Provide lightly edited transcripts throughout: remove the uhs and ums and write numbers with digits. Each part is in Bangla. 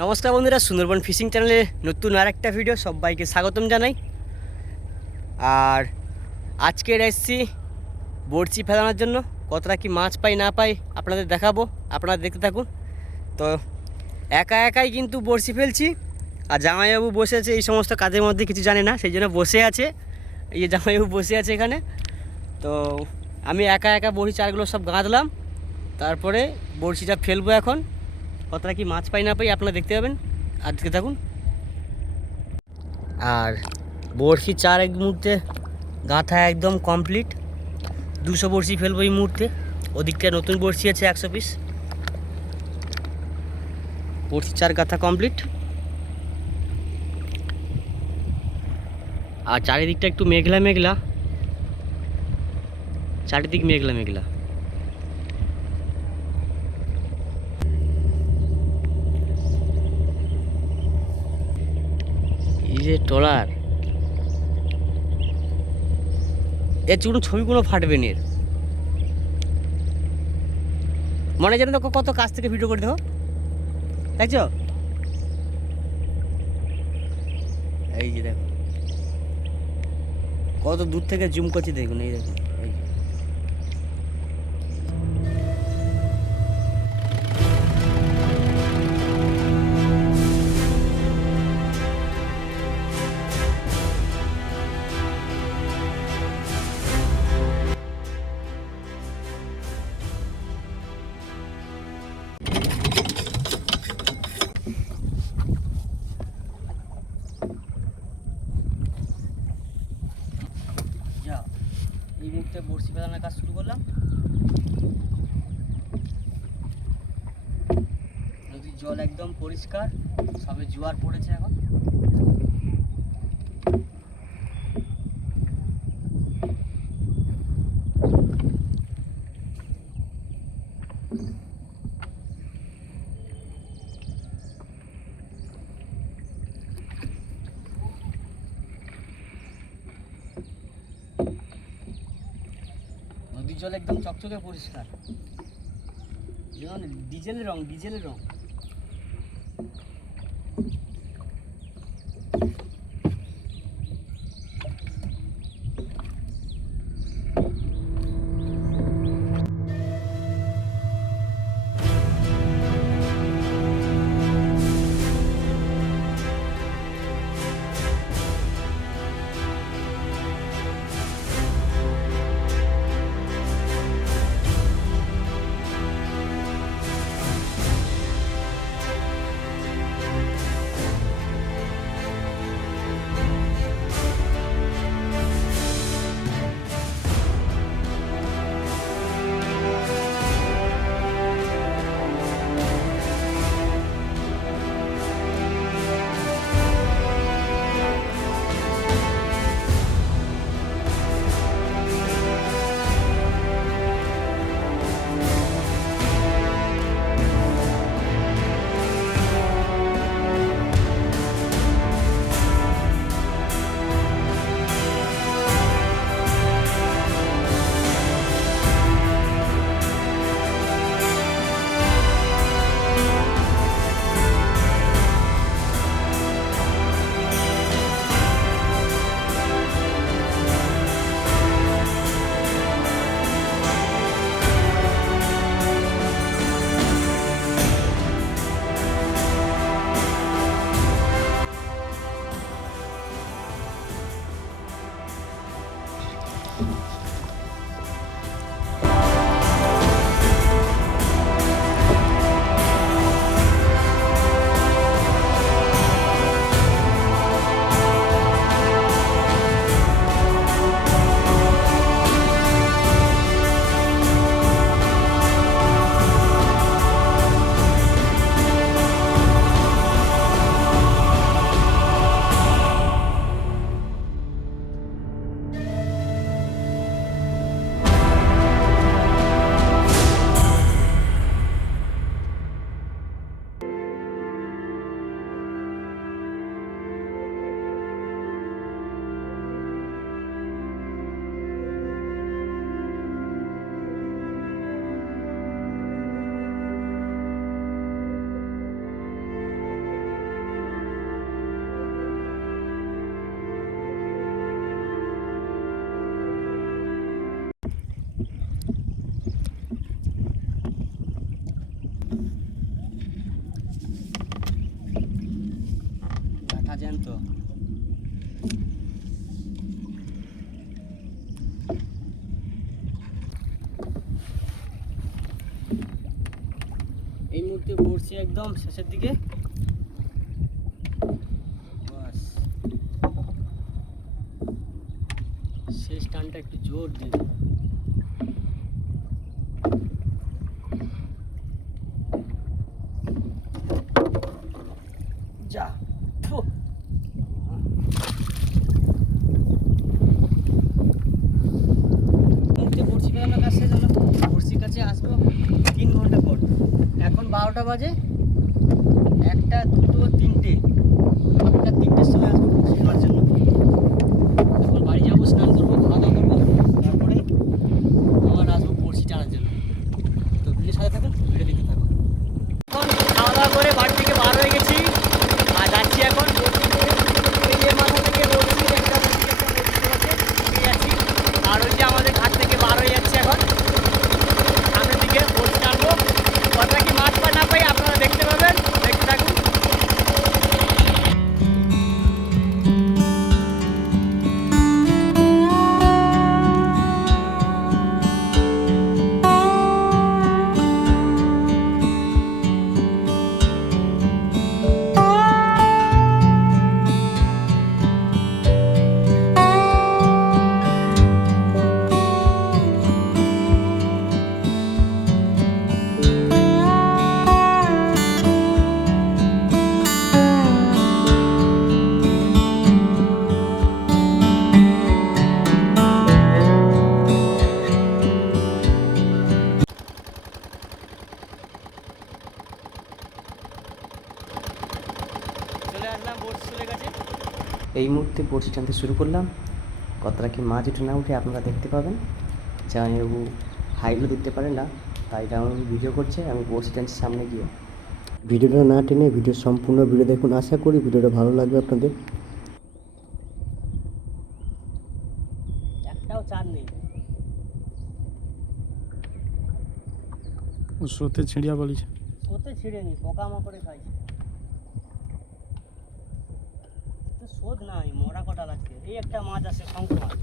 নমস্কার বন্ধুরা, সুন্দরবন ফিশিং চ্যানেলে নতুন আর একটা ভিডিও সবাইকে স্বাগতম জানাই। আর আজকে এসেছি বড়শি ফেলানোর জন্য। কতটা কি মাছ পাই না পাই আপনাদের দেখাবো, আপনারা দেখতে থাকুন। তো একা একাই কিন্তু বড়শি ফেলছি, আর জামাইবাবু বসে আছে এই সমস্ত কাজের মধ্যে, কিছু জানে না, সেই জন্য বসে আছে। এই যে জামাইবাবু বসে আছে এখানে। তো আমি একা একা বড়শি চারগুলো সব গাঁদলাম, তারপরে বড়শিটা ফেলবো এখন। কতটা কি মাছ পাই না পাই আপনারা দেখতে পাবেন, আর দেখতে থাকুন। আর বড়শি চার এক মুহূর্তে গাঁথা একদম কমপ্লিট। 200 বড়শি ফেলবো এই মুহূর্তে। ওদিকটা নতুন বড়শি আছে 100 পিস। বড়শি চার গাঁথা কমপ্লিট। আর চারিদিকটা একটু মেঘলা মেঘলা, চারিদিক মেঘলা মেঘলা। এই যে ট্রলার, এর কোনো ছবিগুলো ফাটবে না। এর মনে যেন তো কত কাছ থেকে ভিডিও করে দেখো, দেখছো? এই যে দেখো কত দূর থেকে জুম করছি, দেখুন। এই দেখুন, এই যে। যা, এই মুহূর্তে বড়শি ফেলানোর কাজ শুরু করলাম। নদীর জল একদম পরিষ্কার, সবে জোয়ার পড়েছে এখন। নদীর জল একদম চকচকে পরিষ্কার, যেমন ডিজেলের রং, ডিজেলের রং। এই মুহূর্তে বড়শি একদম শেষের দিকে। বাস শেষ টানটা একটু জোর দিয়ে দিই। যা বড়শি ফেলানোর কাজ শেষ হলো। বড়শির কাছে আসবো 3 ঘন্টা পর। এখন 12টা বাজে, 1টা 2টো 3টে, 3টের সময় আসবো বড়শি ফেলার জন্য। এখন বাড়ি যাবো, স্নান করবো, খাওয়া দাওয়া করবো, তারপরে আমার আসবো বড়শি টানার জন্য। তো ভিডিওর সাথে থাকুন, ভিডিও দেখতে থাকুন। এখন খাওয়া দাওয়া করে বাড়ি থেকে বার হয়ে গেছি আর যাচ্ছি এখন এই যে মাথা থেকে বড়শি একটা যাচ্ছি। আর ওই যে আমাদের ঘাট থেকে বার হয়ে যাচ্ছে এখন সামনের দিকে বড়শি টানবো। কতটা কি মাছ পাই না পাই আপনারা দেখতে পাবেন, দেখতে থাকুন। চলে আসলাম, বড়শি চলে গেছে। এই মুহূর্তে বড়শি টানতে শুরু করলাম। কতটা কি মাছ উঠে না উঠে আপনারা দেখতে পাবেন। জামাইবাবু হাইগুলো দেখতে পারেন না, তাই যেমন ভিডিও করছে, আমি বড়শি টানছি সামনে গিয়ে। ভিডিওটা না টেনে ভিডিওর সম্পূর্ণ ভিডিও দেখুন, আশা করি ভিডিওটা ভালো লাগবে আপনাদের। একটাও চার নেই। স্রোতে ছিঁড়িয়া বলিছে, স্রোতে ছিঁড়ে নি, পোকামাকড়ে খাইছে। স্রোত নাই, মরা কটা লাগছে। এই একটা মাছ আছে, শঙ্কর মাছ।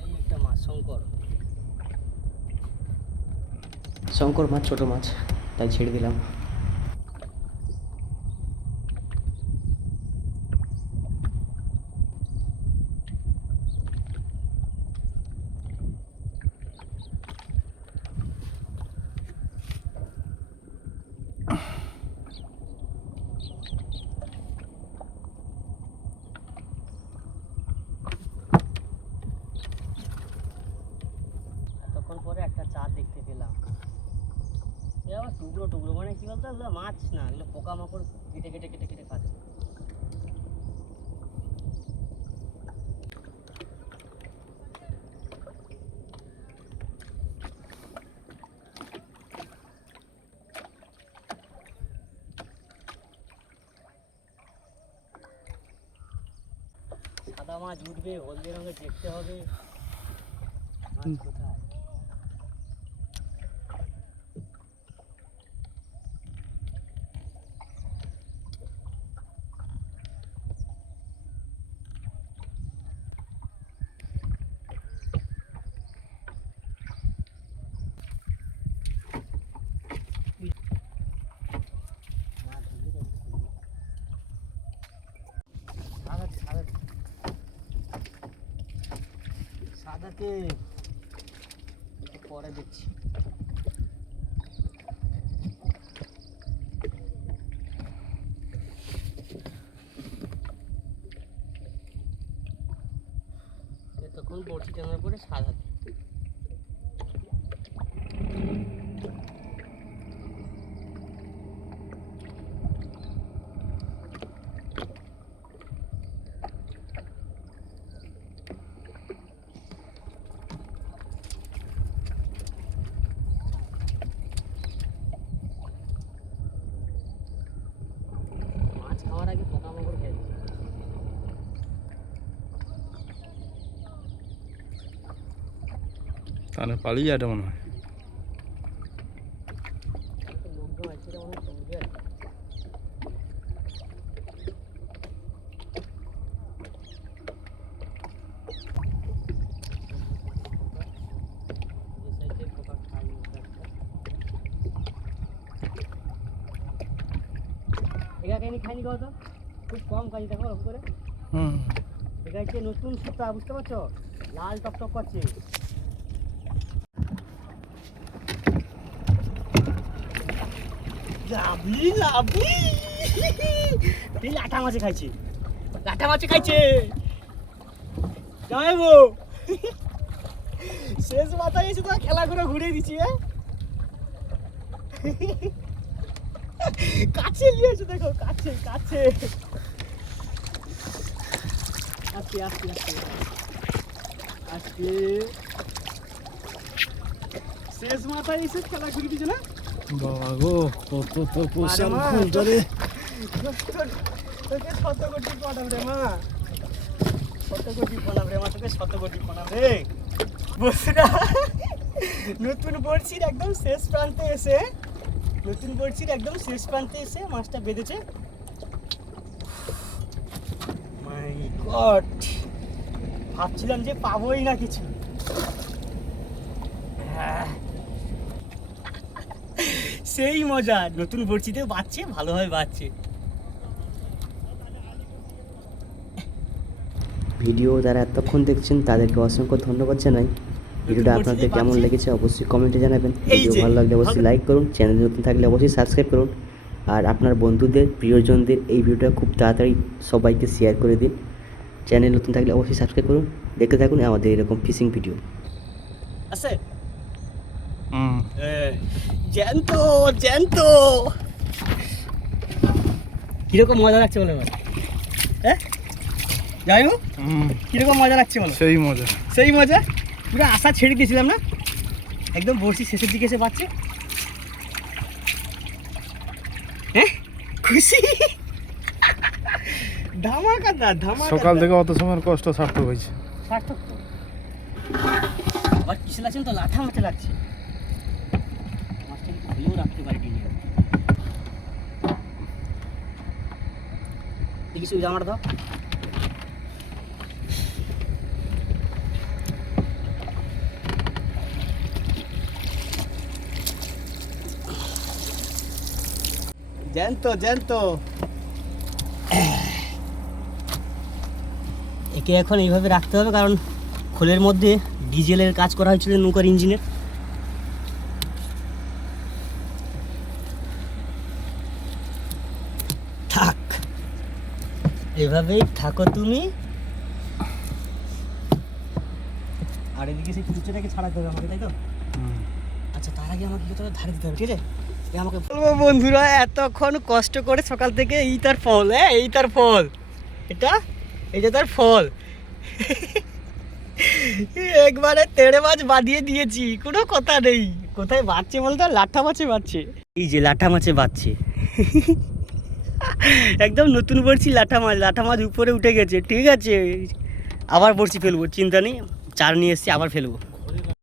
এই একটা মাছ শঙ্কর, শঙ্কর মাছ, ছোট মাছ, তাই ছেড়ে দিলাম। এতক্ষণ পরে একটা চার দেখতে পেলাম। এ আবার টুকরো টুকরো, মানে কি বলতো, এগুলো মাছ না, এগুলো পোকামাকড় কেটে কেটে কেটে কেটে খাচ্ছে। সাদা মাছ উঠবে, হলদে রঙের দেখতে হবে। মাছ কোথায়? সাদাতে পরে দেখছি। এতক্ষণ বড়শি টানার পরে সাদাতে। মাছ খাওয়ার আগে পোকামাকড় খেয়ে দিচ্ছে। তাহলে পালিয়ে যাবে মনে হয়। লোকজন আছে, মনে হয় তুলবে আর কি। খাইনি কত খুব কম কাজ দেখো ওরকম করে। হুম এটা হচ্ছে নতুন সুতা, বুঝতে পারছো, লাল টকটক করছে। লাভলি লাভলি এই লাঠা মাছে খাইছে, লাঠা মাছে খাইছে যাইবো। শেষ মাথায় এসে তো খেলা করে ঘুরে দিচ্ছি। কাছে নিয়েছে দেখো, কাছে কাছে আজকে আজকে আজকে আজকে শেষ মাথায় এসে খেলা ঘুরে দিচ্ছে না। বাবা গো, কত তো পোষার খুলটা রে। তোকে শত কোটি প্রণাম রে মা, শত কোটি প্রণাম রে মা, তোকে শত কোটি প্রণাম রে। বসরা নতুন বড়শির একদম শেষ প্রান্তে এসে, নতুন বড়শির একদম শেষ প্রান্তে এসে মাছটা বেঁধেছে। মাই গড, ভাবছিলাম যে পাবোই না কিছু। সেই মজা, নতুন বড়শিতেও বাজছে, ভালোভাবে বাজছে। ভিডিও যারা এতক্ষণ দেখছেন তাদেরকে অসংখ্য ধন্যবাদ জানাই। ভিডিওটা আপনাদের কেমন লেগেছে অবশ্যই কমেন্টে জানাবেন। ভিডিও ভালো লাগলে অবশ্যই লাইক করুন, চ্যানেল নতুন থাকলে অবশ্যই সাবস্ক্রাইব করুন, আর আপনার বন্ধুদের প্রিয়জনদের এই ভিডিওটা খুব তাড়াতাড়ি সবাইকে শেয়ার করে দিন। চ্যানেল নতুন থাকলে অবশ্যই সাবস্ক্রাইব করুন, দেখতে থাকুন আমাদের এরকম ফিশিং ভিডিও। আছে হুম জ্যান্ত জ্যান্ত, কিরকম মজা লাগছে বলো এবার? হ্যাঁ যাই হোক, কিরকম মজা লাগছে বলো? সেই মজা। সেই মজা, পুরো আশা ছেড়ে দিয়েছিলাম না, একদম বড়শি শেষের দিকে এসে পাচ্ছে। হ্যাঁ খুশি, ধামাকাদার ধামাকাদার। সকাল থেকে অত সময়ের কষ্ট সার্থক হয়েছে। সার্থক তো। আবার কিসে লাগছে তো, লাঠা মাছে লাগছে। মাছটা কিন্তু ভুলেও রাখতে পারিনি। দেখি শুধু জামাটা দাও। জ্যান্ত জ্যান্ত। একে এখন এইভাবে রাখতে হবে, কারণ খোলের মধ্যে ডিজেলের কাজ করা হয়েছিল নৌকার ইঞ্জিনের। থাক, এভাবেই থাকো তুমি। আর এদিকে সেই কুচুটাকে ছাড়াতে হবে আমাকে, তাই তো? আচ্ছা, তার আগে আমাকে কিছুটা ধারে দিতে হবে, ঠিক আছে? আমাকে বলবো বন্ধুরা, এতক্ষণ কষ্ট করে সকাল থেকে এই তার ফল। হ্যাঁ, এই তার ফল, এটা তার ফল। একবারে তেড়ে মাছ বাঁধিয়ে দিয়েছি, কোনো কথা নেই। কোথায় বাঁচছে বলতো? লাঠা মাছে বাঁচছে। এই যে লাঠা মাছে বাঁচছে, একদম নতুন বড়শি লাঠা মাছ উপরে উঠে গেছে। ঠিক আছে, আবার বড়শি ফেলবো, চিন্তা নেই। চার নিয়ে এসছি, আবার ফেলবো।